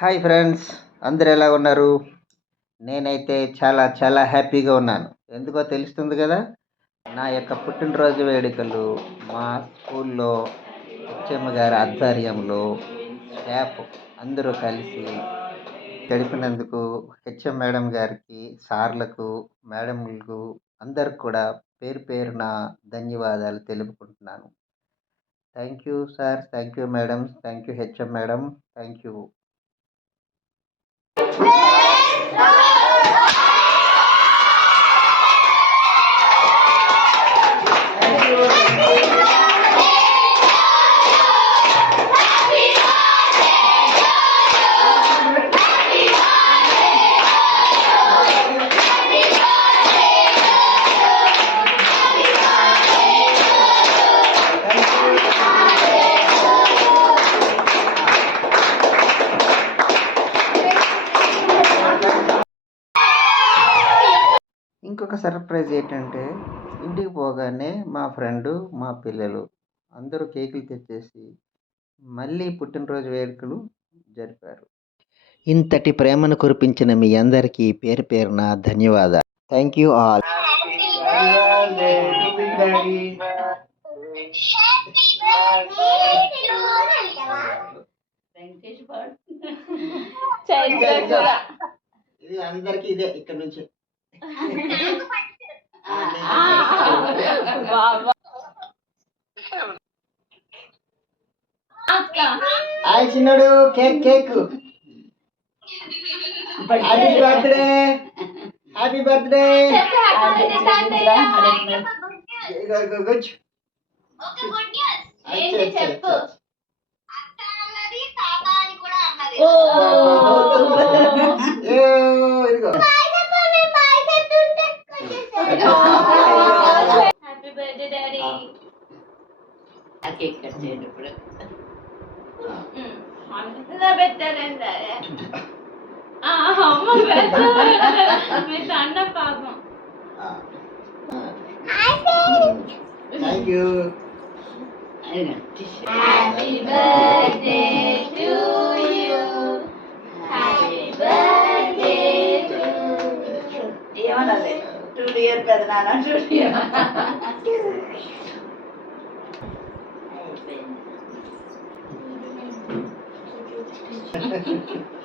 Hi friends, అందరు ఎలా ఉన్నారు? నేనైతే చాలా చాలా హ్యాపీగా ఉన్నాను. ఎందుకో తెలుస్తుంది కదా. నా యొక్క పుట్టినరోజు వేడుకలు మా స్కూల్లో హెచ్ఎం గారి ఆధ్వర్యంలో స్టాఫ్ అందరూ కలిసి గడిపినందుకు హెచ్ఎం మేడం గారికి, సార్లకు, మేడంలకు అందరికి కూడా పేరు పేరున ధన్యవాదాలు తెలుపుకుంటున్నాను. Thank you sir, thank you madam, thank you HM madam, thank you. ఇంకొక సర్ప్రైజ్ ఏంటంటే, ఇంటికి పోగానే మా ఫ్రెండు, మా పిల్లలు అందరూ కేకులు తెచ్చేసి మళ్ళీ పుట్టినరోజు వేడుకలు జరిపారు. ఇంతటి ప్రేమను కురిపించిన మీ అందరికీ పేరు పేరున ధన్యవాదాలు. Thank you all. ఇది అందరికి ఇదే ఇక్కడ నుంచి. హాయ్ చిన్నడు, cake cake. Happy birthday, happy birthday. చెప్పు. ఇదిగో happy birthday daddy. Cake cut చేయండి ఇప్పుడు. అంతగా పెట్టారండి. అమ్మ మీరు అన్న పాపం. Thank you. Happy birthday to you, happy birthday to. ఏమనాలి? 2 ఇయర్ పెదనాన్న, 2 ఇయర్. అయిపోయింది.